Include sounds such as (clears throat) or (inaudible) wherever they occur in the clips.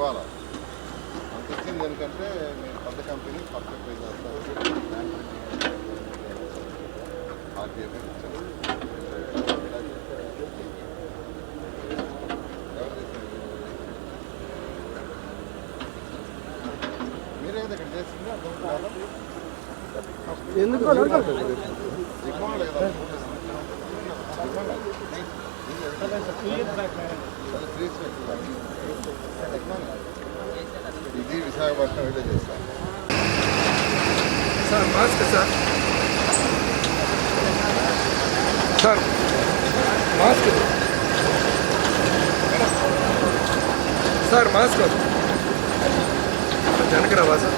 ఇవ్వాలా? అంత ఇచ్చింది ఎందుకంటే మీరు పెద్ద కంపెనీ పర్ఫెక్ట్ పే చేస్తారు ఆర్టీఎఫ్ ఇచ్చారు మీరే కదా ఇక్కడ చేసింది? అర్థం కావాలా ఎందుకు వెనకాల? ఇవ్వాలి కదా ఇది విశాఖపట్నం వెళ్ళి చేస్తాం. Sir mask sir. Sir mask. Sir mask. జనకరావా sir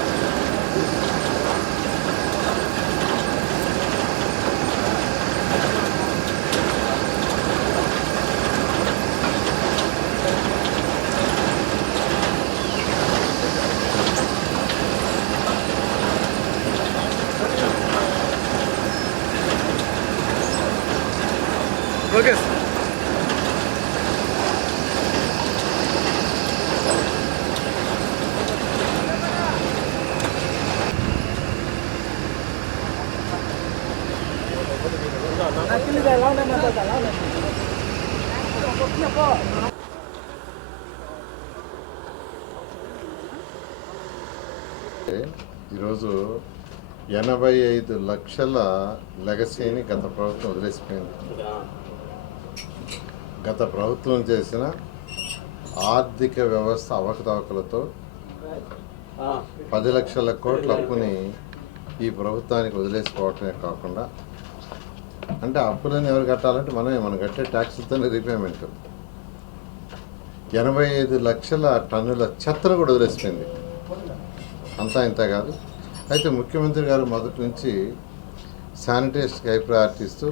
okay sir ఈరోజు ఎనభై ఐదు లక్షల లెగసీని గత ప్రభుత్వం వదిలేసిపోయింది. గత ప్రభుత్వం చేసిన ఆర్థిక వ్యవస్థ అవకతవకలతో పది లక్షల కోట్ల అప్పుని ఈ ప్రభుత్వానికి వదిలేసుకోవటమే కాకుండా అంటే అప్పులను ఎవరు కట్టాలంటే మనమే మనం కట్టే ట్యాక్స్తోనే రీపేమెంట్. ఎనభై ఐదు లక్షల టన్నుల చెత్తను కూడా వదిలేసిపోయింది. అంతా ఇంత కాదు. అయితే ముఖ్యమంత్రి గారు మొదటి నుంచి శానిటేషన్కి హై ప్రయారిటీ ఇస్తూ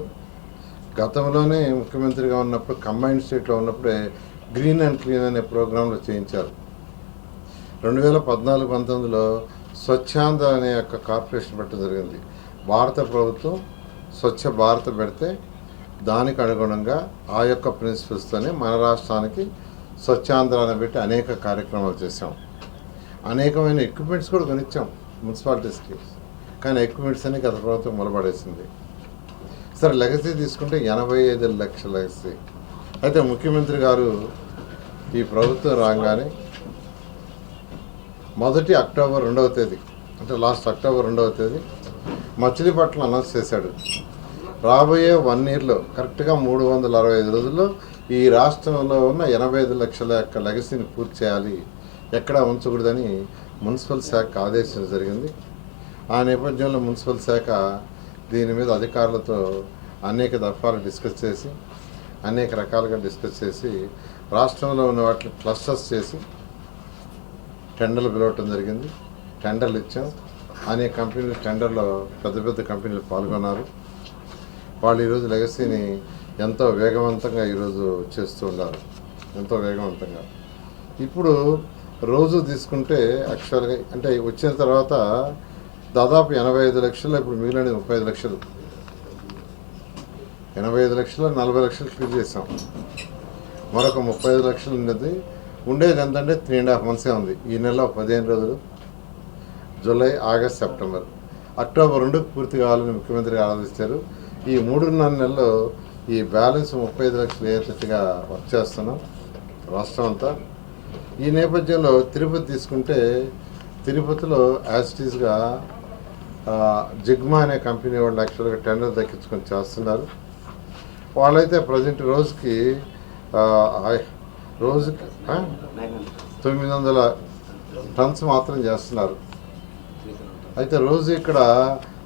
గతంలోనే ముఖ్యమంత్రిగా ఉన్నప్పుడు కంబైన్డ్ స్టేట్లో ఉన్నప్పుడే గ్రీన్ అండ్ క్లీన్ అనే ప్రోగ్రాంలో చేయించారు. రెండు వేల పద్నాలుగు పంతొమ్మిదిలో స్వచ్ఛాంధ్ర అనే యొక్క కార్పొరేషన్ పెట్టడం జరిగింది. భారత ప్రభుత్వం స్వచ్ఛ భారత్ పెడితే దానికి అనుగుణంగా ఆ యొక్క ప్రిన్సిపల్స్తోనే మన రాష్ట్రానికి స్వచ్ఛాంధ్రాన్ని పెట్టి అనేక కార్యక్రమాలు చేసాం అనేకమైన ఎక్విప్మెంట్స్ కూడా కొనిచ్చాం. మున్సిపాలిటీస్కి కానీ ఎక్విప్మెంట్స్ అని గత ప్రభుత్వం మొలబడేసింది. సరే లెగసీ తీసుకుంటే ఎనభై ఐదు లక్షల లెగసీ అయితే ముఖ్యమంత్రి గారు ఈ ప్రభుత్వం రాగానే మొదటి అక్టోబర్ రెండవ తేదీ అంటే లాస్ట్ అక్టోబర్ రెండవ తేదీ మచిలీపట్నం అనౌన్స్ చేశాడు. రాబోయే వన్ ఇయర్లో కరెక్ట్గా మూడు వందల అరవై ఐదు రోజుల్లో ఈ రాష్ట్రంలో ఉన్న ఎనభై ఐదు లక్షల యొక్క లెగసీని పూర్తి చేయాలి. ఎక్కడా ఉంచకూడదని మున్సిపల్ శాఖ ఆదేశం జరిగింది. ఆ నేపథ్యంలో మున్సిపల్ శాఖ దీని మీద అధికారులతో అనేక దఫాలు డిస్కస్ చేసి అనేక రకాలుగా డిస్కస్ చేసి రాష్ట్రంలో ఉన్న వాటిని క్లస్టర్స్ చేసి టెండర్లు పిలవటం జరిగింది. టెండర్లు ఇచ్చాం. అనేక కంపెనీలు టెండర్లో పెద్ద పెద్ద కంపెనీలు పాల్గొన్నారు. వాళ్ళు ఈరోజు లెగసీని ఎంతో వేగవంతంగా ఈరోజు చేస్తూ ఉన్నారు. ఎంతో వేగవంతంగా. ఇప్పుడు రోజు తీసుకుంటే యాక్చువల్గా అంటే వచ్చిన తర్వాత దాదాపు ఎనభై ఐదు లక్షలు ఇప్పుడు మిగిలినది ముప్పై ఐదు లక్షలు. ఎనభై ఐదు లక్షలు నలభై లక్షలు క్లియర్ చేసాం. మరొక ముప్పై ఐదు లక్షలు ఉన్నది. ఉండేది ఎంతంటే త్రీ అండ్ హాఫ్ మంత్సే ఉంది. ఈ నెల పదిహేను రోజులు. July August September. అక్టోబర్ రెండు పూర్తి కావాలని ముఖ్యమంత్రి గారు ఆలోచించారు ఈ మూడున్నర నెలలో ఈ బ్యాలెన్స్ ముప్పై ఐదు లక్షలు అయ్యేటట్టుగా వర్క్ చేస్తున్నాం? రాష్ట్రం అంతా ఈ నేపథ్యంలో తిరుపతి తీసుకుంటే తిరుపతిలో యాజిటీస్గా జిగ్మా అనే కంపెనీ వాళ్ళు యాక్చువల్గా టెండర్ దక్కించుకొని చేస్తున్నారు. వాళ్ళైతే ప్రజెంట్ రోజుకి రోజుకి తొమ్మిది వందల టన్స్ మాత్రం చేస్తున్నారు. అయితే రోజు ఇక్కడ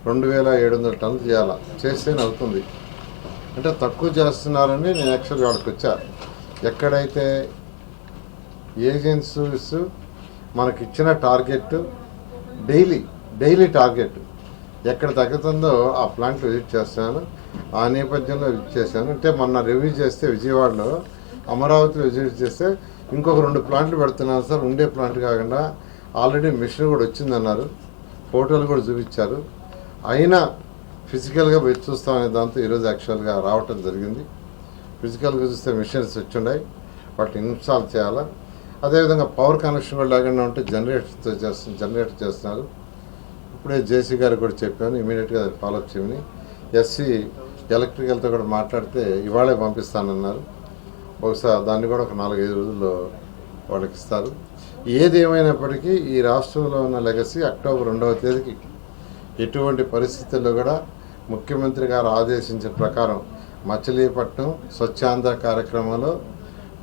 రెండు వేల ఏడు వందల టన్స్ చేయాలి చేస్తేనే అవుతుంది అంటే తక్కువ చేస్తున్నారని నేను యాక్చువల్గా వాళ్ళకి వచ్చా ఎక్కడైతే ఏజెన్సీస్ మనకి ఇచ్చిన టార్గెట్ డైలీ డైలీ టార్గెట్ ఎక్కడ తగ్గుతుందో ఆ ప్లాంట్ విజిట్ చేస్తాను. ఆ నేపథ్యంలో విజిట్ చేశాను. అంటే మొన్న రివ్యూ చేస్తే విజయవాడలో అమరావతిలో విజిట్ చేస్తే ఇంకొక రెండు ప్లాంట్లు పెడుతున్నాను సార్. ఉండే ప్లాంట్ కాకుండా ఆల్రెడీ మిషన్ కూడా వచ్చిందన్నారు. ఫోటోలు కూడా చూపించారు. అయినా ఫిజికల్గా పోయి చూస్తామనే దాంతో ఈరోజు యాక్చువల్గా రావటం జరిగింది. ఫిజికల్గా చూస్తే మిషన్స్ వచ్చున్నాయి వాటిని ఇన్స్టాల్ చేయాలా? అదేవిధంగా పవర్ కనెక్షన్ కూడా లేకుండా ఉంటే జనరేటర్తో చేస్తున్నారు జనరేటర్ చేస్తున్నారు. ఇప్పుడే జేసీ గారు కూడా చెప్పాను ఇమీడియట్గా దాన్ని ఫాలోఅప్ చేయమని. ఎస్సీ ఎలక్ట్రికల్తో కూడా మాట్లాడితే ఇవాళే పంపిస్తానన్నారు. బహుశా దాన్ని కూడా ఒక నాలుగైదు రోజుల్లో వాళ్ళకి ఇస్తారు. ఏది ఏమైనప్పటికీ ఈ రాష్ట్రంలో ఉన్న లెగసీ అక్టోబర్ రెండవ తేదీకి ఎటువంటి పరిస్థితుల్లో కూడా ముఖ్యమంత్రి గారు ఆదేశించిన ప్రకారం మచిలీపట్నం స్వచ్ఛాంధ్ర కార్యక్రమంలో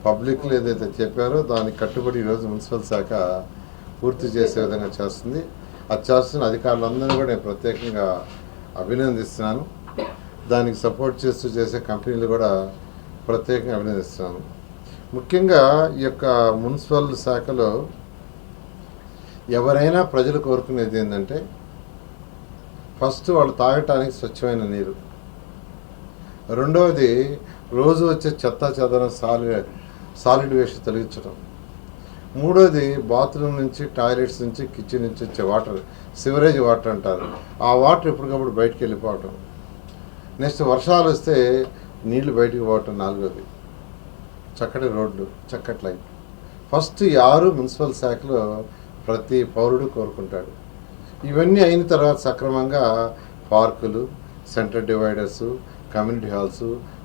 పబ్లిక్లో ఏదైతే చెప్పారో దానికి కట్టుబడి ఈరోజు మున్సిపల్ శాఖ పూర్తి చేసే విధంగా చేస్తుంది. అది చేస్తున్న అధికారులందరినీ కూడా నేను ప్రత్యేకంగా అభినందిస్తున్నాను. దానికి సపోర్ట్ చేస్తూ చేసే కంపెనీలు కూడా ప్రత్యేకంగా అభినందిస్తున్నాను. ముఖ్యంగా ఈ యొక్క మున్సిపల్ శాఖలో ఎవరైనా ప్రజలు కోరుకునేది ఏంటంటే ఫస్ట్ వాళ్ళు తాగటానికి స్వచ్ఛమైన నీరు. రెండవది రోజు వచ్చే చెత్త చెదరం సాలిడ్ సాలిడ్ వేస్ట్ తొలగించడం. మూడోది బాత్రూమ్ నుంచి టాయిలెట్స్ నుంచి కిచెన్ నుంచి వచ్చే వాటర్ సివరేజ్ వాటర్ అంటారు. ఆ వాటర్ ఎప్పటికప్పుడు బయటికి వెళ్ళిపోవటం. నెక్స్ట్ వర్షాలు వస్తే నీళ్ళు బయటికి పోవటం నాలుగోది. చక్కటి రోడ్లు చక్కటి లైట్ ఫస్ట్ ఈ ఆరు మున్సిపల్ శాఖలో ప్రతి పౌరుడు కోరుకుంటాడు. ఇవన్నీ అయిన తర్వాత సక్రమంగా పార్కులు సెంటర్ డివైడర్స్ కమ్యూనిటీ హాల్స్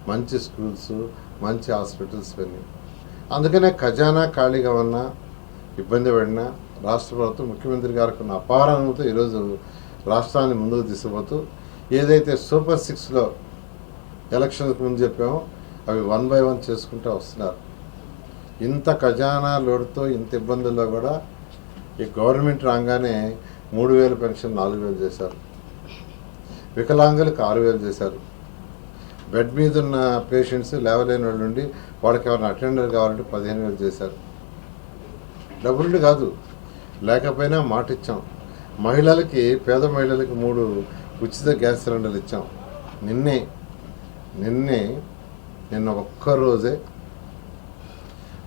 మంచి స్కూల్స్ మంచి హాస్పిటల్స్ ఇవన్నీ. అందుకనే ఖజానా ఖాళీగా ఉన్నా ఇబ్బంది పడినా రాష్ట్ర ప్రభుత్వం ముఖ్యమంత్రి గారికి ఉన్న అపారంతో ఈరోజు రాష్ట్రాన్ని ముందుకు తీసుకుపోతూ ఏదైతే సూపర్ సిక్స్లో ఎలక్షన్కి ముందు చెప్పామో అవి వన్ బై వన్ చేసుకుంటూ వస్తున్నారు. ఇంత ఖజానా లోడ్తో ఇంత ఇబ్బందుల్లో కూడా ఈ గవర్నమెంట్ రాగానే మూడు వేలు పెన్షన్ నాలుగు వేలు చేశారు. వికలాంగులకు ఆరు వేలు చేశారు. బెడ్ మీద ఉన్న పేషెంట్స్ లేవలేని వాళ్ళు ఉండి వాళ్ళకి ఎవరైనా అటెండర్ కావాలంటే పదిహేను వేలు చేశారు. డబ్బులు కాదు. లేకపోయినా మాట ఇచ్చాం మహిళలకి పేద మహిళలకి మూడు ఉచిత గ్యాస్ సిలిండర్లు ఇచ్చాం. నిన్నే నిన్నే నిన్న ఒక్కరోజే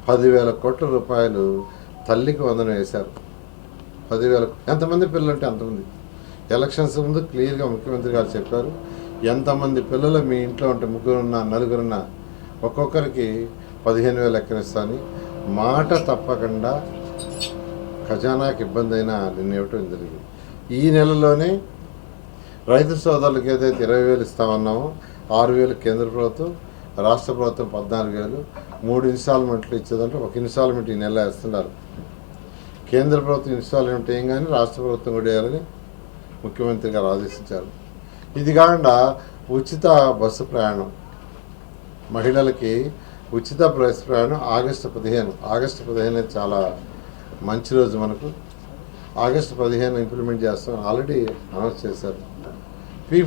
పదివేల కోట్ల రూపాయలు తల్లికి వందనం వేశారు. పదివేల ఎంతమంది పిల్లలు అంటే అంతమంది. ఎలక్షన్స్ ముందు క్లియర్గా ముఖ్యమంత్రి గారు చెప్పారు. ఎంతమంది పిల్లలు మీ ఇంట్లో ఉంటే ముగ్గురున్నా నలుగురున్నా ఒక్కొక్కరికి పదిహేను వేలు ఎక్కనిస్తాను మాట తప్పకుండా ఖజానాకి ఇబ్బంది అయినా నిన్న ఇవ్వటం జరిగింది ఈ నెలలోనే రైతు సోదరులకు ఏదైతే ఇరవై వేలు ఇస్తామన్నామో ఆరు వేలు కేంద్ర ప్రభుత్వం రాష్ట్ర ప్రభుత్వం పద్నాలుగు వేలు మూడు ఇన్స్టాల్మెంట్లు ఇచ్చేదంటే ఒక ఇన్స్టాల్మెంట్ ఈ నెల వేస్తున్నారు. కేంద్ర ప్రభుత్వం ఇన్స్టాల్మెంట్ ఏం కానీ రాష్ట్ర ప్రభుత్వం కూడా వేయాలని ముఖ్యమంత్రి గారు ఆదేశించారు. ఇది కాకుండా ఉచిత బస్సు ప్రయాణం. మహిళలకి ఉచిత బస్సు ప్రయాణం ఆగస్టు పదిహేను. ఆగస్టు పదిహేను చాలా మంచి రోజు మనకు. ఆగస్టు పదిహేను ఇంప్లిమెంట్ చేస్తాం. ఆల్రెడీ అనౌన్స్ చేశారు. పీ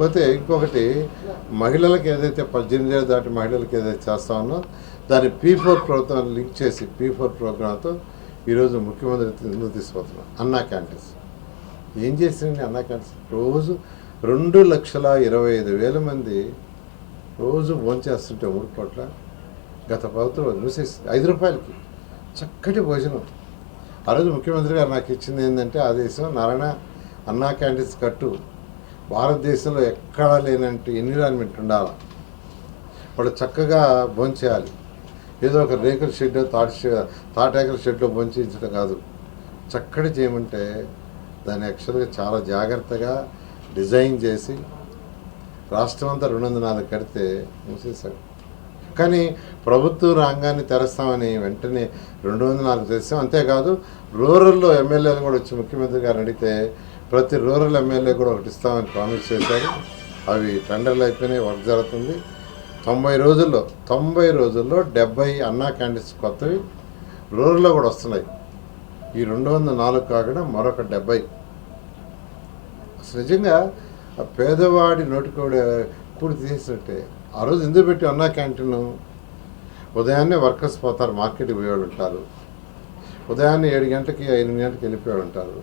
పోతే ఇంకొకటి మహిళలకు ఏదైతే పద్దెనిమిది ఏళ్ళు దాటి మహిళలకు ఏదైతే చేస్తామో దాన్ని పీ ఫోర్ ప్రభుత్వం లింక్ చేసి పీ ఫోర్ ప్రోగ్రాంతో ఈరోజు ముఖ్యమంత్రి ముందుకు తీసుకుపోతున్నాం అన్నా క్యాంటీన్స్. ఏం చేసిందండి అన్నా క్యాంటీన్స్? రోజు రెండు లక్షల ఇరవై ఐదు వేల మంది రోజు భోంచేస్తుంటే మూడు పూట్ల గత ప్రభుత్వం మూసేసి ఐదు రూపాయలకి చక్కటి భోజనం. ఆ రోజు ముఖ్యమంత్రి గారు నాకు ఇచ్చింది ఏంటంటే ఆదేశం నారాయణ అన్నా క్యాంటీన్స్ కట్టు. భారతదేశంలో ఎక్కడా లేనంటే ఎన్విరాన్మెంట్ ఉండాలి? వాళ్ళు చక్కగా భోంచేయాలి ఏదో ఒక రేకుల షెడ్ తాటి తాటాకుల షెడ్లో భోంచేయించడం కాదు. చక్కటి చేయమంటే దాన్ని యాక్చువల్గా చాలా జాగ్రత్తగా డిజైన్ చేసి రాష్ట్రం అంతా రెండు వందల నాలుగు కడితే మూసేశాడు కానీ ప్రభుత్వ రంగాన్ని తెరస్తామని వెంటనే రెండు వందల నాలుగు తెస్తాం అంతేకాదు రూరల్లో ఎమ్మెల్యేలు కూడా వచ్చి ముఖ్యమంత్రి గారు అడిగితే ప్రతి రూరల్ ఎమ్మెల్యే కూడా ఒకటి ఇస్తామని ప్రామిస్ చేశారు. అవి టెండర్లు అయిపోయినాయి వర్క్ జరుగుతుంది. తొంభై రోజుల్లో తొంభై రోజుల్లో డెబ్బై అన్నా క్యాంటీన్స్ కొత్తవి రూరల్లో కూడా వస్తున్నాయి. ఈ రెండు వందల నాలుగు కాకుండా మరొక డెబ్బై. అసలు నిజంగా ఆ పేదవాడి నోటికోడి కూడి తీసినట్టే ఆ రోజు ఎందుకు పెట్టి అన్నా క్యాంటీన్? ఉదయాన్నే వర్కర్స్ పోతారు మార్కెట్కి పోయేవాళ్ళు ఉంటారు. ఉదయాన్నే ఏడు గంటలకి ఎనిమిది గంటలకు వెళ్ళిపోయాడు ఉంటారు.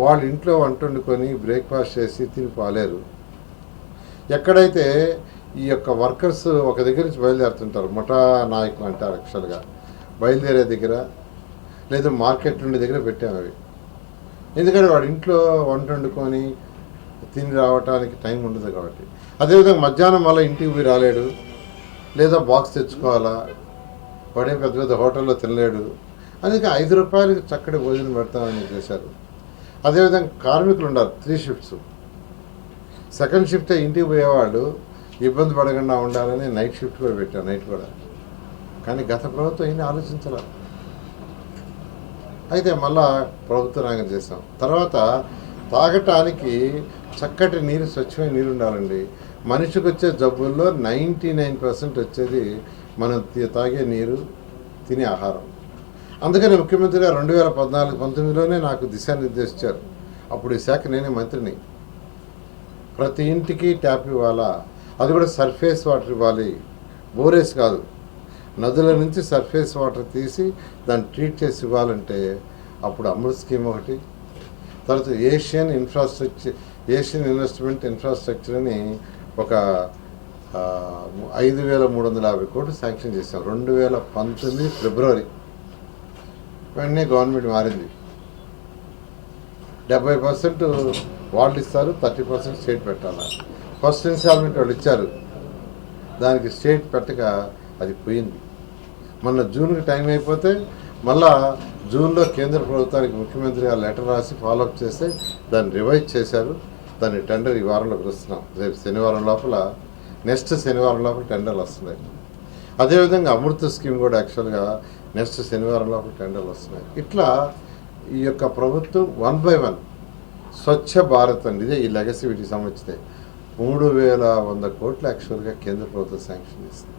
వాళ్ళు ఇంట్లో వంట వండుకొని బ్రేక్ఫాస్ట్ చేసి తిని పోలేరు. ఎక్కడైతే ఈ యొక్క వర్కర్స్ ఒక దగ్గర నుంచి బయలుదేరుతుంటారు ముఠా నాయకులు అంటారు యాక్చువల్గా బయలుదేరే దగ్గర లేదా మార్కెట్ నుండి దగ్గర పెట్టాము అవి ఎందుకంటే వాడు ఇంట్లో వంట వండుకొని తిని రావటానికి టైం ఉండదు కాబట్టి. అదేవిధంగా మధ్యాహ్నం మళ్ళీ ఇంటికి పోయి రాలేడు లేదా బాక్స్ తెచ్చుకోవాలా వాడే పెద్ద పెద్ద హోటల్లో తినలేడు అందుకే ఐదు రూపాయలకి చక్కటి భోజనం పెడతామని చేశారు. అదేవిధంగా కార్మికులు ఉన్నారు త్రీ షిఫ్ట్స్ సెకండ్ షిఫ్ట్ ఇంటికి పోయేవాళ్ళు ఇబ్బంది పడకుండా ఉండాలని నైట్ షిఫ్ట్ కూడా పెట్టాను నైట్ కూడా. కానీ గత ప్రభుత్వం ఏమీ ఆలోచించాల. అయితే మళ్ళా ప్రభుత్వ రంగం చేసాం తర్వాత తాగటానికి చక్కటి నీరు స్వచ్ఛమైన నీరు ఉండాలండి. మనిషికి వచ్చే జబ్బుల్లో నైంటీ నైన్ పర్సెంట్ వచ్చేది మనం తాగే నీరు తినే ఆహారం. అందుకని ముఖ్యమంత్రిగా రెండు వేల పద్నాలుగు పంతొమ్మిదిలోనే నాకు దిశానిర్దేశించారు. అప్పుడు ఈ శాఖ నేనే మంత్రిని. ప్రతి ఇంటికి ట్యాప్ ఇవ్వాలా? అది కూడా సర్ఫేస్ వాటర్ ఇవ్వాలి. బోరేస్ కాదు. నదుల నుంచి సర్ఫేస్ వాటర్ తీసి దాన్ని ట్రీట్ చేసి ఇవ్వాలంటే అప్పుడు అమృత్ స్కీమ్ ఒకటి తర్వాత Asian infrastructure Asian investment infrastructure అని ఒక ఐదు వేల మూడు వందల యాభై కోట్లు శాంక్షన్ చేశాం రెండు వేల పంతొమ్మిది ఫిబ్రవరి. వెంటనే గవర్నమెంట్ మారింది. డెబ్బై పర్సెంట్ వాళ్ళు ఇస్తారు థర్టీ పర్సెంట్ స్టేట్ పెట్టాలి? ఫస్ట్ ఇన్స్టాల్మెంట్ వాళ్ళు ఇచ్చారు. దానికి స్టేట్ పెట్టక అది పోయింది. మొన్న జూన్కి టైం అయిపోతే మళ్ళా జూన్లో కేంద్ర ప్రభుత్వానికి ముఖ్యమంత్రి గారు లెటర్ రాసి ఫాలోఅప్ చేస్తే దాన్ని రివైజ్ చేశారు. దాని టెండర్ ఈ వారంలో పిలుస్తున్నాం రేపు శనివారం లోపల నెక్స్ట్ శనివారం లోపల టెండర్లు వస్తున్నాయి. అదేవిధంగా అమృత స్కీమ్ కూడా యాక్చువల్గా నెక్స్ట్ శనివారం లోపల టెండర్లు వస్తున్నాయి. ఇట్లా ఈ యొక్క ప్రభుత్వం one by one Swachh Bharat అండి. ఇదే ఈ లెగసీ వీటికి సంబంధించితే మూడు వేల వంద కోట్లు యాక్చువల్గా కేంద్ర ప్రభుత్వం శాంక్షన్ ఇస్తుంది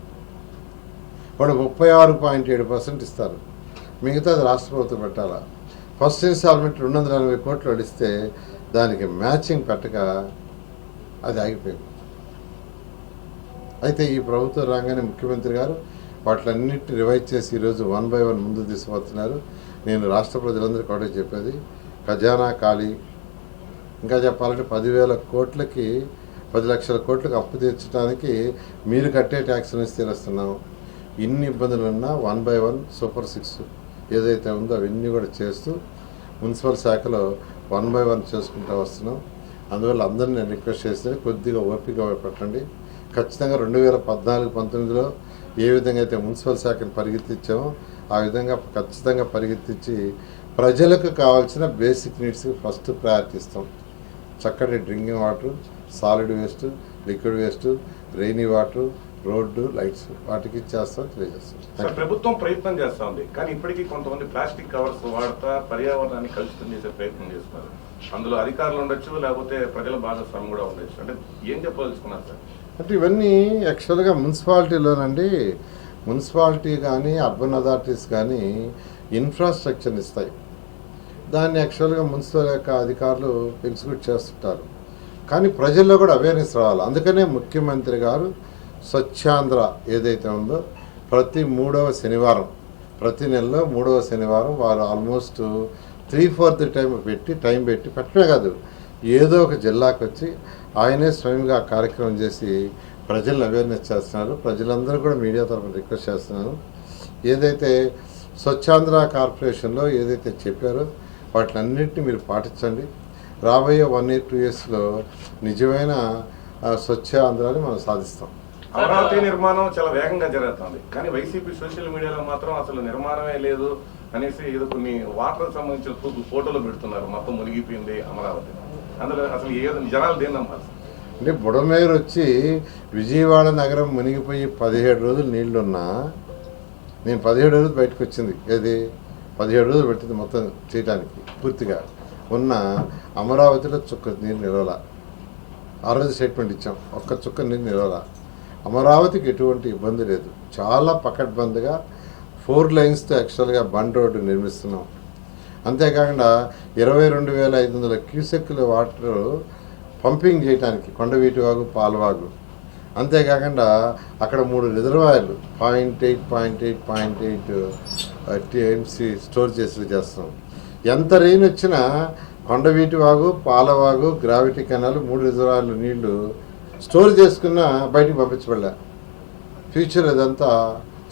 వాడు ముప్పై ఆరు పాయింట్ ఏడు పర్సెంట్ ఇస్తారు. మిగతాది రాష్ట్ర ప్రభుత్వం పెట్టాలా? ఫస్ట్ ఇన్స్టాల్మెంట్ రెండు వందల ఎనభై కోట్లు అడిస్తే దానికి మ్యాచింగ్ పెట్టక అది ఆగిపోయింది. అయితే ఈ ప్రభుత్వం రాగానే ముఖ్యమంత్రి గారు వాటిలన్నింటినీ రివైజ్ చేసి ఈరోజు వన్ బై వన్ ముందు తీసుకుపోతున్నారు. నేను రాష్ట్ర ప్రజలందరికీ కూడా చెప్పేది ఖజానా ఖాళీ. ఇంకా చెప్పాలంటే పదివేల కోట్లకి పది లక్షల కోట్లకు అప్పు తీర్చడానికి మీరు కట్టే ట్యాక్స్ నుంచి తీరుస్తున్నాం. ఇన్ని ఇబ్బందులు ఉన్నా one by one super six ఏదైతే ఉందో అవన్నీ కూడా చేస్తూ మున్సిపల్ శాఖలో వన్ బై వన్ చేసుకుంటూ వస్తున్నాం. అందువల్ల అందరిని నేను రిక్వెస్ట్ చేస్తే కొద్దిగా ఓపిక పెట్టండి. ఖచ్చితంగా రెండు వేల పద్నాలుగు పంతొమ్మిదిలో ఏ విధంగా అయితే మున్సిపల్ శాఖను పరిగెత్తించామో ఆ విధంగా ఖచ్చితంగా పరిగెత్తించి ప్రజలకు కావాల్సిన బేసిక్ నీడ్స్కి ఫస్ట్ ప్రయారిటీ ఇస్తాం. చక్కటి drinking water solid waste liquid waste rainy water road lights వాటికి ఇచ్చేస్తాం తెలియజేస్తాం ప్రభుత్వం ప్రయత్నం చేస్తా ఉంది. కానీ ఇప్పటికీ కొంతమంది ప్లాస్టిక్ కవర్స్ వాడతా పర్యావరణాన్ని కలుషితం చేసే ప్రయత్నం చేస్తున్నారు. అందులో అధికారులు ఉండొచ్చు లేకపోతే ప్రజల భాగస్వామ్యం కూడా ఉండొచ్చు. అంటే ఏం చెప్పదలుచుకున్నారు సార్? అంటే ఇవన్నీ యాక్చువల్గా మున్సిపాలిటీలోనండి మున్సిపాలిటీ కానీ అర్బన్ అథారిటీస్ కానీ ఇన్ఫ్రాస్ట్రక్చర్ ఇస్తాయి. దాన్ని యాక్చువల్గా మున్సిపల్ యొక్క అధికారులు ఎగ్జిక్యూట్ చేస్తుంటారు. కానీ ప్రజల్లో కూడా అవేర్నెస్ రావాలి. అందుకనే ముఖ్యమంత్రి గారు స్వచ్ఛాంధ్ర ఏదైతే ఉందో ప్రతి మూడవ శనివారం ప్రతి నెలలో మూడవ శనివారం వారు ఆల్మోస్ట్ త్రీ ఫోర్త్ టైం పెట్టి టైం పెట్టి పెట్టడమే కాదు ఏదో ఒక జిల్లాకు వచ్చి ఆయనే స్వయంగా కార్యక్రమం చేసి ప్రజలను అవేర్నెస్ చేస్తున్నారు. ప్రజలందరూ కూడా మీడియా తరఫున రిక్వెస్ట్ చేస్తున్నారు. ఏదైతే స్వచ్ఛాంధ్ర కార్పొరేషన్లో ఏదైతే చెప్పారో వాటిలన్నింటినీ మీరు పాటించండి. రాబోయే వన్ ఇయర్ టూ ఇయర్స్లో నిజమైన స్వచ్ఛ ఆంధ్రాన్ని మనం సాధిస్తాం. అమరావతి నిర్మాణం చాలా వేగంగా జరుగుతుంది. కానీ వైసీపీ సోషల్ మీడియాలో మాత్రం అసలు నిర్మాణమే లేదు అనేసి ఏదో కొన్ని వాటర్ సంబంధించిన ఫోటోలు పెడుతున్నారు. మొత్తం మునిగిపోయింది అమరావతి. అందులో అసలు ఏ జనాలు దేన్ని నమ్మాలి? అంటే బుడమేరు వచ్చి విజయవాడ నగరం మునిగిపోయి పదిహేడు రోజులు నీళ్ళున్నా నేను పదిహేడు రోజులు బయటకు వచ్చింది. ఏది? పదిహేడు రోజులు పెట్టింది మొత్తం చేయటానికి పూర్తిగా. ఉన్న అమరావతిలో చుక్క నీరు నిలవల. ఆ రోజు స్టేట్మెంట్ ఇచ్చాం. ఒక్క చుక్క నీరు నిలవల. అమరావతికి ఎటువంటి ఇబ్బంది లేదు. చాలా పకడ్బందీగా ఫోర్ లైన్స్తో యాక్చువల్గా బండ్ రోడ్డు నిర్మిస్తున్నాం. అంతేకాకుండా ఇరవై రెండు వేల ఐదు వందల క్యూసెక్కుల వాటర్ పంపింగ్ చేయడానికి కొండవీటి వాగు పాలవాగు. అంతేకాకుండా అక్కడ మూడు రిజర్వాయర్లు point eight point eight point eight TMC store చేసి చేస్తాం. ఎంత రెయిన్ వచ్చినా కొండవీటి వాగు పాలవాగు గ్రావిటీ కెనాల్ మూడు రిజర్వాయర్లు నీళ్ళు స్టోర్ చేసుకున్న బయటికి పంపించబడలే. ఫ్యూచర్ ఇదంతా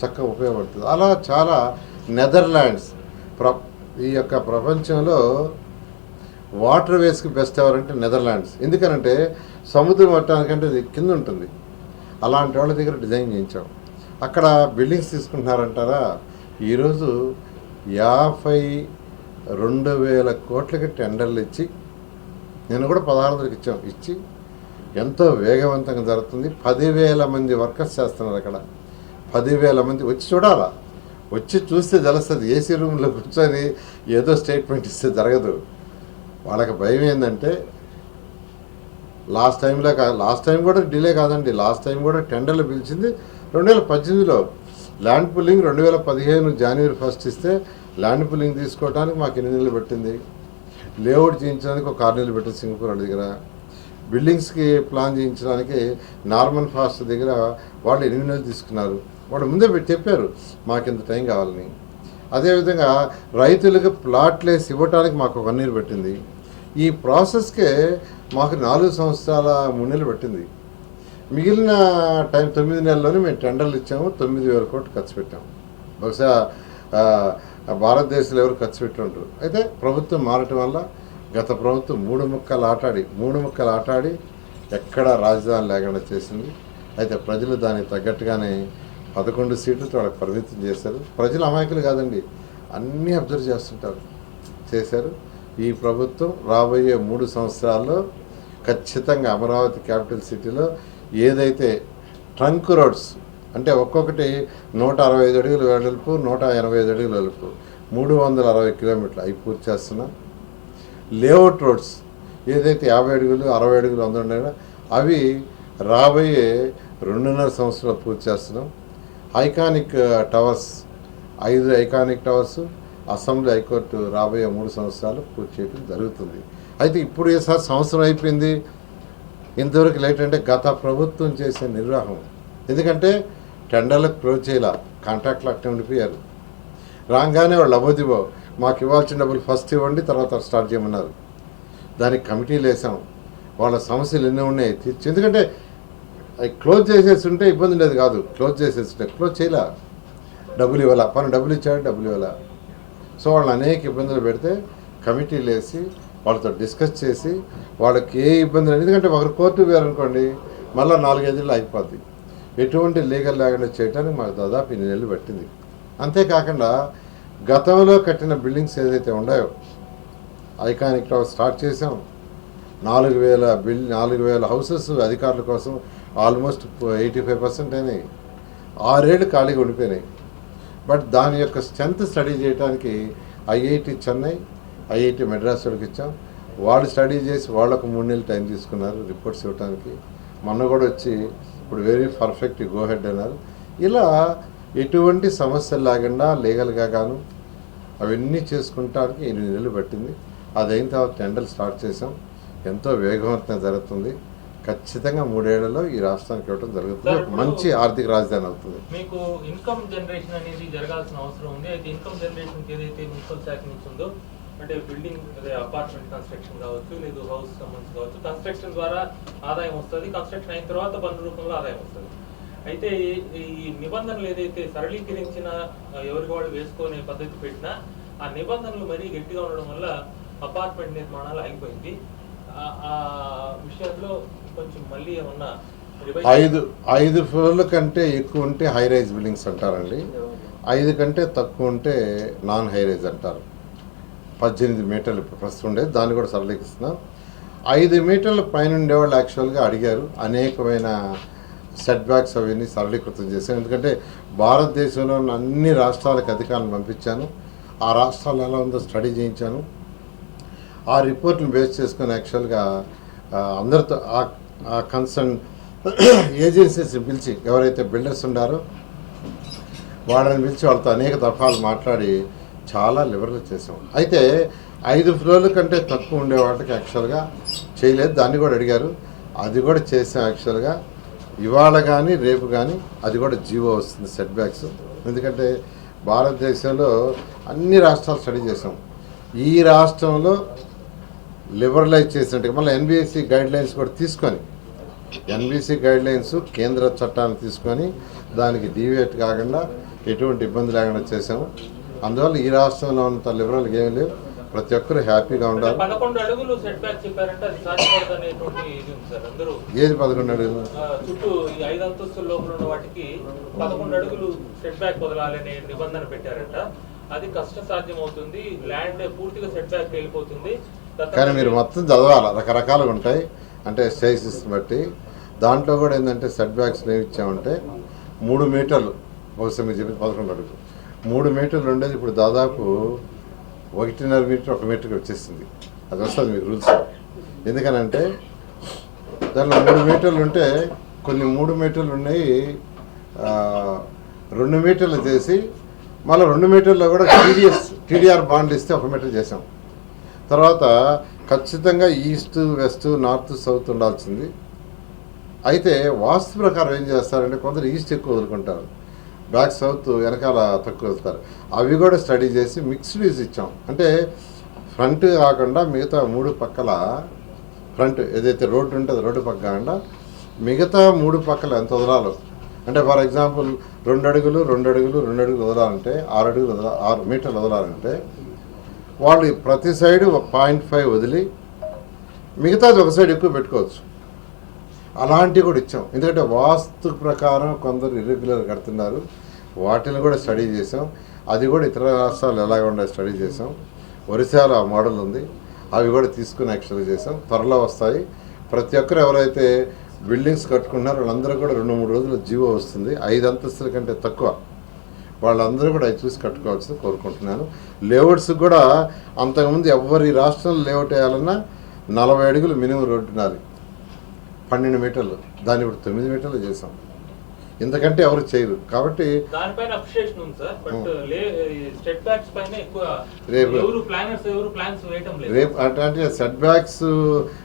చక్కగా ఉపయోగపడుతుంది. అలా చాలా నెదర్లాండ్స్ ప్ర ఈ యొక్క ప్రపంచంలో వాటర్ వేస్కి బెస్ట్ ఎవరంటే నెదర్లాండ్స్. ఎందుకనంటే సముద్ర మట్టానికంటే కింద ఉంటుంది. అలాంటి వాళ్ళ దగ్గర డిజైన్ చేయించాం. అక్కడ బిల్డింగ్స్ తీసుకుంటున్నారంటారా? ఈరోజు యాభై రెండు వేల కోట్లకి టెండర్లు ఇచ్చి నేను కూడా పదహారు వందలకి ఇచ్చాం. ఇచ్చి ఎంతో వేగవంతంగా జరుగుతుంది. పదివేల మంది వర్కర్స్ చేస్తున్నారు అక్కడ. పదివేల మంది వచ్చి చూడాలా? వచ్చి చూస్తే తెలుస్తుంది ఏసీ రూమ్లో కూర్చొని ఏదో స్టేట్మెంట్ ఇస్తే జరగదు. వాళ్ళకి భయం ఏంటంటే లాస్ట్ టైంలో కా లాస్ట్ టైం కూడా డిలే కాదండి. లాస్ట్ టైం కూడా టెండర్లు పిలిచింది. రెండు వేల పద్దెనిమిదిలో ల్యాండ్ పుల్లింగ్ రెండు వేల పదిహేను జనవరి ఫస్ట్ ఇస్తే ల్యాండ్ పుల్లింగ్ తీసుకోవడానికి మాకు ఎన్ని నెలలు పెట్టింది? లేఅవుట్ చేయించడానికి ఒక ఆరు నెలలు పెట్టింది సింగపూర్ దగ్గర. బిల్డింగ్స్కి ప్లాన్ చేయించడానికి నార్మన్ ఫాస్ట్ దగ్గర వాళ్ళు ఎనిమిది నెలలు తీసుకున్నారు. వాళ్ళు ముందే పెట్టి చెప్పారు మాకు ఇంత టైం కావాలని. అదేవిధంగా రైతులకు ప్లాట్లేస్ ఇవ్వటానికి మాకు ఒక వన్ ఇయర్ పెట్టింది. ఈ ప్రాసెస్కే మాకు నాలుగు సంవత్సరాల మూడు నెలలు పెట్టింది. మిగిలిన టైం తొమ్మిది నెలల్లోనే మేము టెండర్లు ఇచ్చాము తొమ్మిది వేల కోట్లు ఖర్చు పెట్టాము బహుశా భారతదేశంలో ఎవరు ఖర్చు పెట్టి ఉంటారు అయితే ప్రభుత్వం మారటం వల్ల గత ప్రభుత్వం మూడు ముక్కలు ఆటాడి మూడు ముక్కలు ఆటాడి ఎక్కడా రాజధాని లేకుండా చేసింది. అయితే ప్రజలు దానికి తగ్గట్టుగానే పదకొండు సీట్లతో వాళ్ళకి పరిమితం చేశారు. ప్రజలు అమాయకులు కాదండి అన్నీ అబ్జర్వ్ చేస్తుంటారు చేశారు. ఈ ప్రభుత్వం రాబోయే మూడు సంవత్సరాల్లో ఖచ్చితంగా అమరావతి క్యాపిటల్ సిటీలో ఏదైతే ట్రంక్ రోడ్స్ అంటే ఒక్కొక్కటి నూట అరవై ఐదు అడుగులు వెడల్పు నూట ఎనభై ఐదు అడుగులు వెలుపు మూడు వందల అరవై కిలోమీటర్లు. అవి పూర్తి చేస్తున్నాం. లేఅవుట్ రోడ్స్ ఏదైతే యాభై అడుగులు అరవై అడుగులు వంద ఉన్నాయో అవి రాబోయే రెండున్నర సంవత్సరాలు పూర్తి చేస్తున్నాం. ఐకానిక్ టవర్స్ ఐదు iconic towers assembly high court రాబోయే మూడు సంవత్సరాలు పూర్తి చేయడం జరుగుతుంది. అయితే ఇప్పుడు ఏసారి సంవత్సరం అయిపోయింది. ఇంతవరకు లేట్ అంటే గత ప్రభుత్వం చేసే నిర్వాహం. ఎందుకంటే టెండర్లకు క్లోజ్ చేయాల కాంట్రాక్ట్లు అట్టే ఉండిపోయారు. రాగానే వాళ్ళు అబోదిబో మాకు ఇవ్వాల్సిన డబ్బులు ఫస్ట్ ఇవ్వండి తర్వాత స్టార్ట్ చేయమన్నారు. దానికి కమిటీలు వేసాం వాళ్ళ సమస్యలు ఎన్ని ఉన్నాయి. తీర్చి ఎందుకంటే అవి క్లోజ్ చేసేసి ఉంటే ఇబ్బంది ఉండేది కాదు. క్లోజ్ చేసేసి ఉంటే క్లోజ్ చేయలే. డబ్బులు ఇవ్వాల? పని డబ్బులు ఇచ్చాడు డబ్బులు ఇవ్వాల? సో వాళ్ళని అనేక ఇబ్బందులు పెడితే కమిటీలు వేసి వాళ్ళతో డిస్కస్ చేసి వాళ్ళకి ఏ ఇబ్బంది ఎందుకంటే ఒకరు కోర్టు వేయాలనుకోండి మళ్ళీ నాలుగైదేళ్ళు అయిపోద్ది. ఎటువంటి లీగల్ లేకుండా చేయడానికి మాకు దాదాపు ఇన్ని నెలలు పట్టింది. అంతేకాకుండా గతంలో కట్టిన బిల్డింగ్స్ ఏదైతే ఉన్నాయో ఐకానిక్ టవర్ స్టార్ట్ చేసాం నాలుగు వేల బిల్ నాలుగు వేల హౌసెస్ అధికారుల కోసం ఆల్మోస్ట్ ఎయిటీ ఫైవ్ పర్సెంట్ అయినాయి. ఆరేళ్ళు ఖాళీగా ఉండిపోయినాయి. బట్ దాని యొక్క స్ట్రెంత్ స్టడీ చేయడానికి ఐఐటి చెన్నై ఐఐటి మెడ్రాస్ వాళ్ళకి ఇచ్చాం. వాళ్ళు స్టడీ చేసి వాళ్ళకు మూడు నెలలు టైం తీసుకున్నారు రిపోర్ట్స్ ఇవ్వడానికి మొన్న కూడా వచ్చి ఇప్పుడు వెరీ పర్ఫెక్ట్ గో హెడ్ అన్నారు. ఇలా ఎటువంటి సమస్యలు లేకుండా లీగల్గా గాను అవన్నీ చేసుకుంటానికి ఎనిమిది నెలలు పట్టింది. అది అయిన తర్వాత టెండర్లు స్టార్ట్ చేసాం ఎంతో వేగవంతంగా జరుగుతుంది. ఖచ్చితంగా మూడేళ్ళలో ఈ రాష్ట్రానికి ఇవ్వడం జరుగుతుంది. ఒక మంచి ఆర్థిక రాజధాని అవుతుంది. మీకు ఇన్కమ్ జనరేషన్ అనేది జరగాల్సిన అవసరం ఉంది. అయితే ఇన్కమ్ జనరేషన్ ఏదైతే మున్సిపల్ శాఖ నుంచి ఉందో అంటే బిల్డింగ్ అదే అపార్ట్మెంట్ కన్స్ట్రక్షన్ కావచ్చు లేదు హౌస్ సంబంధించి కావచ్చు కన్స్ట్రక్షన్ ద్వారా ఆదాయం వస్తుంది. కన్స్ట్రక్షన్ అయిన తర్వాత పన్ను రూపంలో ఆదాయం వస్తుంది. అయితే ఈ- నిబంధనలు ఏదైతే సరళీకరించిన ఎవరికి వాళ్ళు వేసుకునే పద్ధతి పెట్టినా ఆ నిబంధనలు మరీ గట్టిగా ఉండడం వల్ల అపార్ట్మెంట్ నిర్మాణాలు ఆగిపోయింది. ఆ- విషయంలో కొంచెం మళ్ళీ ఏమన్నా ఐదు ఐదు ఫ్లోర్ల కంటే ఎక్కువ ఉంటే హై రైజ్ బిల్డింగ్స్ అంటారండి. ఐదు కంటే తక్కువ ఉంటే నాన్ హై రైజ్ అంటారు. పద్దెనిమిది మీటర్లు ఇప్పుడు ప్రస్తుతం ఉండేది దాన్ని కూడా సరళీకరిస్తున్నాం. ఐదు మీటర్ల పైన ఉండేవాళ్ళు యాక్చువల్గా అడిగారు అనేకమైన సెట్ బ్యాక్స్ అవన్నీ సరళీకృతం చేశాను. ఎందుకంటే భారతదేశంలో ఉన్న అన్ని రాష్ట్రాలకు అధికారులను పంపించాను. ఆ రాష్ట్రాలు ఎలా ఉందో స్టడీ చేయించాను. ఆ రిపోర్ట్ని బేస్ చేసుకుని యాక్చువల్గా అందరితో ఆ- కన్సర్న్ (clears throat) ఏజెన్సీస్ పిలిచి ఎవరైతే బిల్డర్స్ ఉండారో వాళ్ళని పిలిచి వాళ్ళతో అనేక దఫాలు మాట్లాడి చాలా లిబరల్ చేసాం అయితే ఐదు ఫ్లోర్ల కంటే తక్కువ ఉండే వాటికి యాక్చువల్గా చేయలేదు. దాన్ని కూడా అడిగారు. అది కూడా చేసాం యాక్చువల్గా. ఇవాళ కానీ రేపు కానీ అది కూడా జీవో వస్తుంది సెట్ బ్యాక్స్. ఎందుకంటే భారతదేశంలో అన్ని రాష్ట్రాలు స్టడీ చేసాం ఈ రాష్ట్రంలో లిబరలైజ్ చేసినట్టు మళ్ళీ ఎన్బిఎస్సి గైడ్ లైన్స్ కూడా తీసుకొని ఎన్బిసి గైడ్ లైన్స్ కేంద్ర చట్టాన్ని తీసుకొని దానికి డీవియేట్ కాకుండా ఎటువంటి ఇబ్బంది లేకుండా చేసాము అందువల్ల ఈ రాష్ట్రంలో ఉన్నంత లిబరల్గా ఏమీ లేవు. ప్రతి ఒక్కరు హ్యాపీగా ఉండాలి. ఏది పదకొండు అడుగులు? చుట్టూ ఈ ఐదు అంతస్తుల లోపల ఉన్న వాటికి పదకొండు అడుగులు సెట్ బ్యాక్ వదలాలనే నిబంధన పెట్టారంట. అది కష్ట సాధ్యం అవుతుంది ల్యాండ్ పూర్తిగా సెట్ బ్యాక్ వెళ్ళిపోతుంది కానీ మీరు మొత్తం చదవాలి. రకరకాలుగా ఉంటాయి. అంటే స్టేజెస్ బట్టి. దాంట్లో కూడా ఏంటంటే సెట్ బ్యాక్స్ ఏమి ఇచ్చామంటే మూడు మీటర్లు. బహుశా మీరు చెప్పి పదకొండు అడుగులు. మూడు మీటర్లు ఉండేది ఇప్పుడు దాదాపు ఒకటిన్నర మీటర్ ఒక మీటర్కి వచ్చేసింది అది వస్తుంది మీకు రూల్స్. ఎందుకనంటే దాంట్లో మూడు మీటర్లు ఉంటే కొన్ని మూడు మీటర్లు ఉన్నాయి రెండు మీటర్లు చేసి మళ్ళీ రెండు మీటర్లో కూడా టీడీఎస్ టీడీఆర్ బాండ్లు ఇస్తే ఒక మీటర్ చేసాం. తర్వాత ఖచ్చితంగా ఈస్ట్ వెస్ట్ నార్త్ సౌత్ ఉండాల్సింది. అయితే వాస్తు ప్రకారం ఏం చేస్తారంటే కొందరు ఈస్ట్ ఎక్కువ వదులుకుంటారు. బ్యాక్ సౌత్ వెనకాల తక్కువ వెళ్తారు. అవి కూడా స్టడీ చేసి మిక్స్డ్ యూజ్ ఇచ్చాం. అంటే ఫ్రంట్ కాకుండా మిగతా మూడు పక్కల ఫ్రంట్ ఏదైతే రోడ్డు ఉంటుందో రోడ్డు పక్క కాకుండా మిగతా మూడు పక్కల ఎంత వదలాలో. అంటే ఫర్ ఎగ్జాంపుల్ రెండు అడుగులు రెండు అడుగులు రెండు అడుగులు వదలాలంటే ఆరు అడుగులు వదల ఆరు మీటర్లు వదలాలంటే వాళ్ళు ప్రతి సైడ్ పాయింట్ ఫైవ్ వదిలి మిగతాది ఒక సైడ్ ఎక్కువ పెట్టుకోవచ్చు. అలాంటివి కూడా ఇచ్చాం. ఎందుకంటే వాస్తు ప్రకారం కొందరు ఇర్రెగ్యులర్ కడుతున్నారు. వాటిని కూడా స్టడీ చేసాం అది కూడా ఇతర రాష్ట్రాలు ఎలాగ ఉండే స్టడీ చేసాం ఒరిస్సాలో ఆ మోడల్ ఉంది. అవి కూడా తీసుకుని యాక్చువల్గా చేసాం త్వరలో వస్తాయి. ప్రతి ఒక్కరు ఎవరైతే బిల్డింగ్స్ కట్టుకున్నారో వాళ్ళందరూ కూడా రెండు మూడు రోజులు జీవో వస్తుంది. ఐదు అంతస్తుల కంటే తక్కువ. వాళ్ళందరూ కూడా అవి చూసి కట్టుకోవాల్సింది కోరుకుంటున్నాను. లేఅవుట్స్కి కూడా అంతకుముందు ఎవరి రాష్ట్రంలో లేఅవుట్ వేయాలన్నా నలభై అడుగులు మినిమం రోడ్డు ఉండాలి పన్నెండు మీటర్లు దాన్ని ఇప్పుడు తొమ్మిది మీటర్లు చేసాం ఇంతకంటే ఎవరు చేయరు. కాబట్టి దానిపైన అప్రిషియేషన్ ఉంది సార్ బట్ లే స్టెట్ బ్యాక్స్ పైన ఎక్కువ రేపు- ఎవరు ప్లానర్స్ ఎవరు ప్లాన్స్ వేయటం లేదు. రేపు అట్లాంటి సెట్ బ్యాక్స్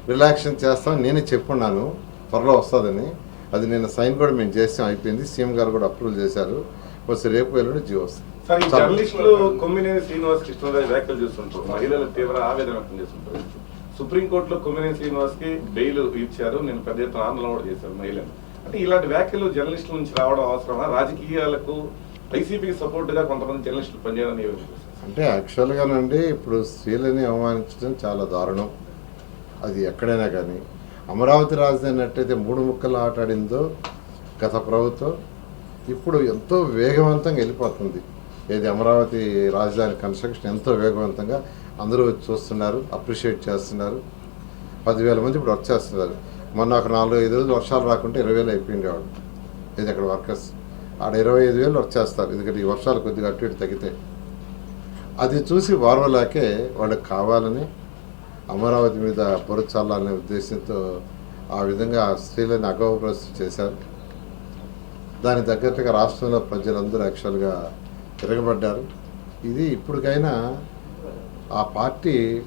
రిలాక్షన్ చేస్తాం నేనే చెప్పున్నాను. త్వరలో వస్తుందని. అది నేను సైన్ కూడా మేము చేసాం అయిపోయింది. సీఎం గారు కూడా అప్రూవల్ చేశారు. వస్తే రేపు ఎల్లుండి జీవో వస్తుంది. జర్నలిస్టులు కొమ్మినేని శ్రీనివాస్ కృష్ణరాజు వ్యాఖ్యలు చేస్తుంటారు. మహిళలు తీవ్ర ఆవేదన వ్యక్తం చేస్తుంటారు. సుప్రీంకోర్టులో కొమ్మినేని శ్రీనివాస్కి బెయిల్ ఇచ్చారు. నేను పెద్ద ఎత్తున ఆందోళన కూడా చేశాను మహిళను. అంటే ఇలాంటి వ్యాఖ్యలు జర్నలిస్టుల నుంచి రావడం అవసరమా? రాజకీయాలకు వైసీపీకి సపోర్ట్గా కొంతమంది జర్నలిస్టులు పనిచేయాలని అంటే యాక్చువల్గానండి ఇప్పుడు స్త్రీలని అవమానించడం చాలా దారుణం. అది ఎక్కడైనా కానీ. అమరావతి రాజధాని అట్టయితే మూడు ముక్కలు ఆటాడిందో గత ప్రభుత్వం ఇప్పుడు ఎంతో వేగవంతంగా వెళ్ళిపోతుంది. ఏది అమరావతి రాజధాని కన్స్ట్రక్షన్ ఎంతో వేగవంతంగా అందరూ చూస్తున్నారు అప్రిషియేట్ చేస్తున్నారు. పదివేల మంది ఇప్పుడు వర్క్ చేస్తున్నారు. మొన్న ఒక నాలుగు ఐదు రోజులు వర్షాలు రాకుంటే ఇరవై వేలు అయిపోయింది వాడు ఇది అక్కడ వర్కర్స్ ఆడ ఇరవై ఐదు వేలు వర్క్ చేస్తారు. ఎందుకంటే ఈ వర్షాలు కొద్దిగా అటు ఇటు తగ్గితే. అది చూసి వారవలాకే వాళ్ళకి కావాలని అమరావతి మీద పొరచాలనే ఉద్దేశంతో ఆ విధంగా స్త్రీలని అగౌరవపరుస్తూ చేశారు. దాని తగ్గట్టుగా రాష్ట్రంలో ప్రజలందరూ యాక్చువల్గా తిరగబడ్డారు. ఇది ఇప్పటికైనా ఆ పార్టీ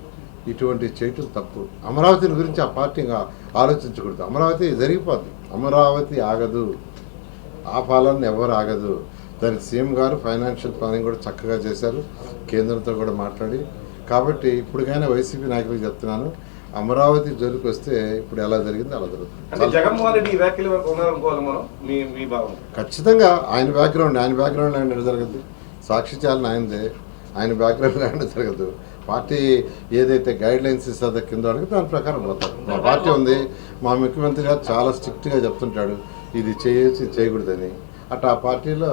ఇటువంటి చేయటం తప్పు. అమరావతిని గురించి ఆ పార్టీ ఆలోచించకూడదు. అమరావతి జరిగిపోద్ది. అమరావతి ఆగదు. ఆ పాలన ఎవరు ఆగదు. దానికి సీఎం గారు ఫైనాన్షియల్ ప్లానింగ్ కూడా చక్కగా చేశారు. కేంద్రంతో కూడా మాట్లాడి. కాబట్టి ఇప్పటికైనా వైసీపీ నాయకులకు చెప్తున్నాను అమరావతి జోలికి వస్తే ఇప్పుడు ఎలా జరిగిందో అలా జరుగుతుంది. ఖచ్చితంగా ఆయన బ్యాక్గ్రౌండ్ ఆయన బ్యాక్గ్రౌండ్ ఆయన జరగదు. సాక్షి చాలని ఆయనదే. ఆయన బ్యాక్గ్రౌండ్ ఆయన జరగదు. పార్టీ ఏదైతే గైడ్ లైన్స్ ఇస్తుందో కింద అడిగి దాని ప్రకారం పోతారు. మా పార్టీ ఉంది మా ముఖ్యమంత్రి గారు చాలా స్ట్రిక్ట్గా చెప్తుంటాడు ఇది చేయొచ్చు ఇది చేయకూడదని. అట్లా ఆ పార్టీలో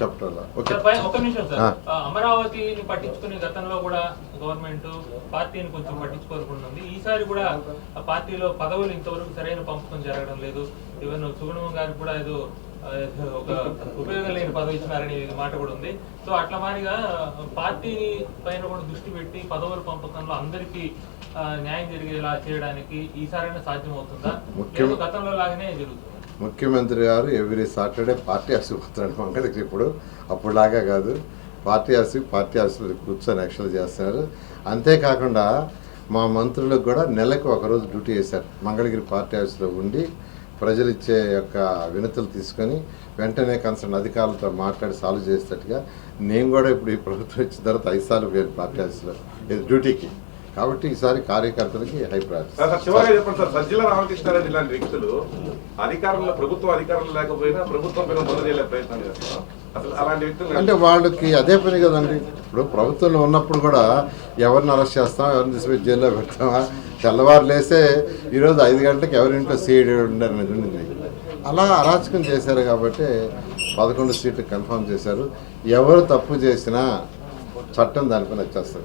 చెప్పడం ఓకే. ఒక్క నిమిషం సార్. అమరావతిని పట్టించుకునే గతంలో కూడా గవర్నమెంట్ పార్టీని కొంచెం పట్టించుకోరుకుంటుంది. ఈసారి కూడా పార్టీలో పదవులు ఇంతవరకు సరైన పంపకం జరగడం లేదు. ఈవెన్ సుగుణం గారికి కూడా ఏదో ఒక ఉపయోగం లేని పదవి ఇచ్చినారని మాట కూడా ఉంది. సో అట్లా మాదిరిగా పార్టీ పైన కూడా దృష్టి పెట్టి పదవుల పంపకంలో అందరికీ న్యాయం జరిగేలా చేయడానికి ఈసారైనా సాధ్యం అవుతుందా ముఖ్యం- లేదు గతంలో లాగానే జరుగుతుంది. ముఖ్యమంత్రి గారు ఎవ్రీ సాటర్డే పార్టీ ఆఫీస్కి వస్తున్నాడు మంగళకి ఇప్పుడు. అప్పుడులాగా కాదు. పార్టీ ఆఫీస్ పార్టీ ఆఫీస్లో కూర్చొని యాక్చువల్ చేస్తున్నారు అంతేకాకుండా మా మంత్రులకు కూడా నెలకు ఒకరోజు డ్యూటీ చేశారు. మంగళగిరి పార్టీ ఆఫీస్లో ఉండి ప్రజలు ఇచ్చే యొక్క వినతులు తీసుకొని వెంటనే కన్సర్న్ అధికారులతో మాట్లాడి సాల్వ్ చేసేటట్టుగా నేను కూడా ఇప్పుడు ఈ ప్రభుత్వం వచ్చిన తర్వాత ఐదు సార్లు పోయాను పార్టీ ఆఫీస్లో ఇది డ్యూటీకి. కాబట్టి ఈసారి కార్యకర్తలకి హై సార్ ప్రాధాన్యత చెప్పండి సార్ సజ్జల రామకృష్ణారెడ్డి లాంటి వ్యక్తులు అధికారంలో ప్రభుత్వం అధికారులు లేకపోయినా ప్రభుత్వం మీద మొదలయ్యే ప్రయత్నం చేస్తున్నారు. అంటే వాళ్ళకి అదే పని కదండి. ఇప్పుడు ప్రభుత్వంలో ఉన్నప్పుడు కూడా ఎవరిని అరెస్ట్ చేస్తాం ఎవరిని తీసుకుపోయి జైల్లో పెడతామా? తెల్లవారు లేస్తే ఈరోజు ఐదు గంటలకు ఎవరింట్లో సీడ్ ఉండారనేది ఉండింది. అలా అరాచకం చేశారు కాబట్టి పదకొండు సీట్లు కన్ఫర్మ్ చేశారు. ఎవరు తప్పు చేసినా చట్టం దానిపైన వచ్చేస్తుంది.